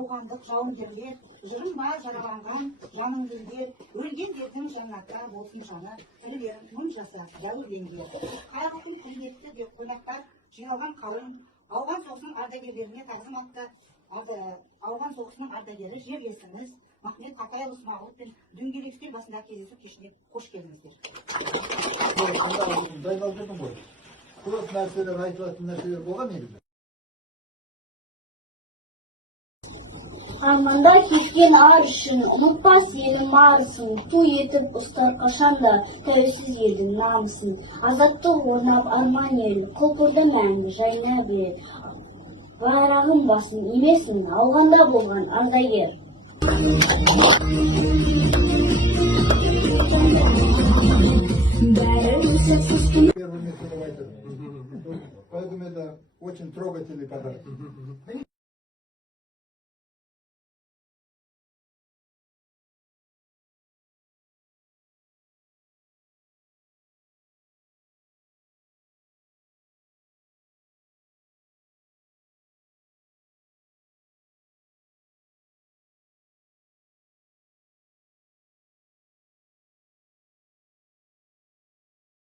Ауғандық жауынгерлер, жырынба жараланған жаныңгерлер, өлгендердің жаннатта болсын жаны, тірілерін мың жаса дәуірлендер. Қайырлы күн құрметті деп қонақтар жиналған қалың, ауған соғысының ардагерлеріне тағзым атты ауған соғысының ардагері жерлесіңіз Махмет Қақайұлы Смағұлов пен дөңгелек үстел басындағы кездесу кешіне қош келдіңіздер. Дайындалып жүрдім ғой. Көп нәрселер, айтылатын нәрселер болған негізі. Арманда кешкен ар үшін ұмытпас елім арысын, ту етіп ұстар қашанда тәуелсіз елдің намысын. Азаттық орнап арман ел, құлпырды мәңгі жайна бер. Байрағым басын емесін, ауғанда болған ардагер. Поэтому это очень трогательный подарок.